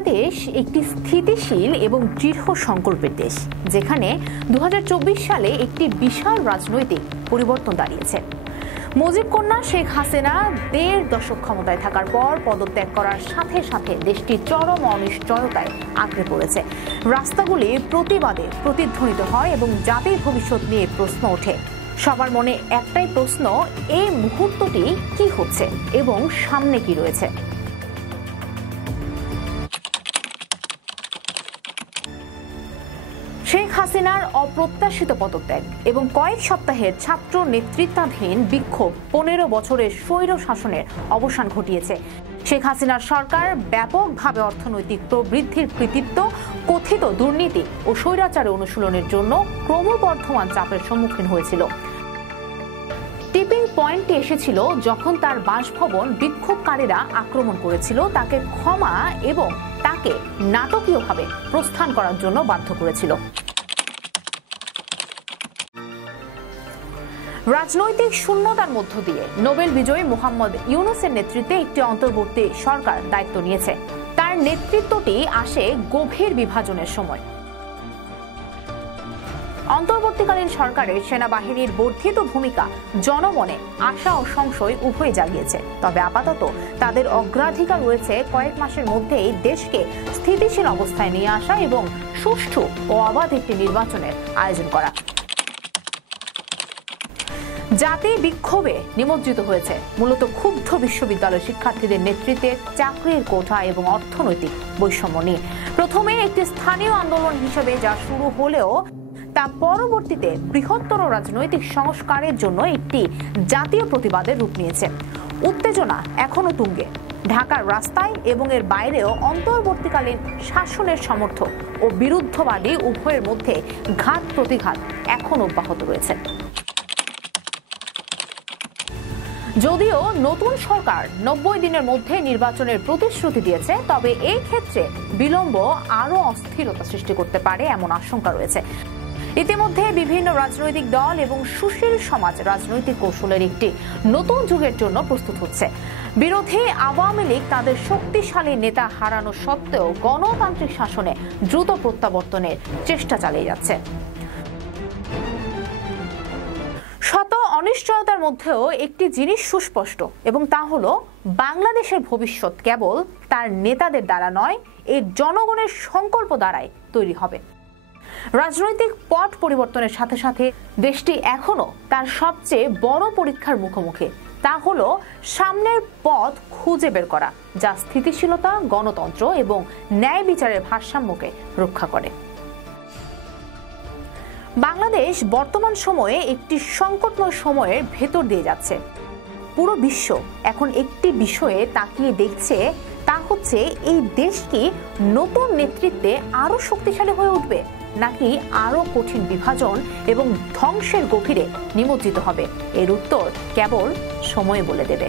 বাংলাদেশ একটি স্থিতিশীল এবং দৃঢ় সংকল্পের দেশ, যেখানে 2024 সালে একটি বিশাল রাজনৈতিক পরিবর্তন দাঁড়িয়েছে। মুজিব কন্যা শেখ হাসিনা 1.5 দশক ক্ষমতায় থাকার পর পদত্যাগ করার সাথে সাথে দেশটি চরম অনিশ্চয়তায় আঁকড়ে পড়েছে। রাস্তাগুলি প্রতিবাদে প্রতিধ্বনিত হয় এবং জাতির ভবিষ্যৎ নিয়ে প্রশ্ন ওঠে। সবার মনে একটাই প্রশ্ন, এই মুহূর্তটি কি হচ্ছে এবং সামনে কি রয়েছে। শেখ হাসিনার অপ্রত্যাশিত পদত্যাগ এবং কয়েক সপ্তাহের ছাত্র নেতৃত্বাধীন বিক্ষোভ 15 বছরের স্বৈর শাসনের অবসান ঘটিয়েছে। শেখ হাসিনার সরকার ব্যাপকভাবে অর্থনৈতিক প্রবৃদ্ধির কৃতিত্ব, কথিত দুর্নীতি ও স্বৈরাচারের অনুশীলনের জন্য ক্রমবর্ধমান চাপের সম্মুখীন হয়েছিল। টিপিং পয়েন্টে এসেছিল যখন তার বাসভবন বিক্ষোভকারীরা আক্রমণ করেছিল, তাকে ক্ষমা এবং তাকে নাটকীয়ভাবে প্রস্থান করার জন্য বাধ্য করেছিল। রাজনৈতিক শূন্যতার মধ্য দিয়ে নোবেল বিজয়ী মোহাম্মদ ইউনূসের নেতৃত্বে একটি অন্তর্বর্তী সরকার দায়িত্ব নিয়েছে। তার নেতৃত্বটি আসে গভীর বিভাজনের সময়। অন্তর্বর্তীকালীন সরকারের সেনাবাহিনীর বর্ধিত ভূমিকা জনমনে আশা ও সংশয় উভয় জাগিয়েছে। তবে আপাতত তাদের অগ্রাধিকার রয়েছে কয়েক মাসের মধ্যেই দেশকে স্থিতিশীল অবস্থায় নিয়ে আসা এবং সুষ্ঠু ও অবাধ একটি নির্বাচনের আয়োজন করা। জাতি বিক্ষোভে নিমজ্জিত হয়েছে মূলত ক্ষুব্ধ বিশ্ববিদ্যালয় শিক্ষার্থীদের নেতৃত্বে চাকরির কোঠা এবং অর্থনৈতিক বৈষম্য নিয়ে। প্রথমে একটি স্থানীয় আন্দোলন হিসেবে যা শুরু হলেও তা পরবর্তীতে বৃহত্তর রাজনৈতিক সংস্কারের জন্য একটি জাতীয় প্রতিবাদের রূপ নিয়েছে। উত্তেজনা এখনো তুঙ্গে। ঢাকার রাস্তায় এবং এর বাইরেও অন্তর্বর্তীকালীন শাসনের সমর্থক ও বিরুদ্ধবাদী উভয়ের মধ্যে ঘাত প্রতিঘাত এখন অব্যাহত রয়েছে। যদিও নতুন সরকার 90 দিনের মধ্যে নির্বাচনের প্রতিশ্রুতি দিয়েছে, তবে এই ক্ষেত্রে বিলম্ব আরও অস্থিরতা সৃষ্টি করতে পারে এমন আশঙ্কা রয়েছে। ইতিমধ্যে বিভিন্ন রাজনৈতিক দল এবং সুশীল সমাজ রাজনৈতিক কৌশলের একটি নতুন যুগের জন্য প্রস্তুত হচ্ছে। বিরোধী আওয়ামী লীগ তাদের শক্তিশালী নেতা হারানো সত্ত্বেও গণতান্ত্রিক শাসনে দ্রুত প্রত্যাবর্তনের চেষ্টা চালিয়ে যাচ্ছে। শত অনিশ্চয়তার মধ্যেও একটি জিনিস সুস্পষ্ট এবং তা হলো বাংলাদেশের ভবিষ্যৎ কেবল তার নেতাদের দ্বারা নয়, এর জনগণের সংকল্প দ্বারাই তৈরি হবে। রাজনৈতিক পট পরিবর্তনের সাথে সাথে দেশটি এখনো তার সবচেয়ে বড় পরীক্ষার মুখোমুখি। তা হলো সামনের পথ খুঁজে বের করা, যা স্থিতিশীলতা, গণতন্ত্র এবং ন্যায় বিচারের ভারসাম্যকে রক্ষা করে। বাংলাদেশ বর্তমান সময়ে একটি সংকটময় সময়ের ভেতর দিয়ে যাচ্ছে। পুরো বিশ্ব এখন একটি বিষয়ে তাকিয়ে দেখছে, তা হচ্ছে এই দেশ কি নতুন নেতৃত্বে আরো শক্তিশালী হয়ে উঠবে, নাকি আরো কঠিন বিভাজন এবং ধ্বংসের গভীরে নিমজ্জিত হবে। এর উত্তর কেবল সময় বলে দেবে।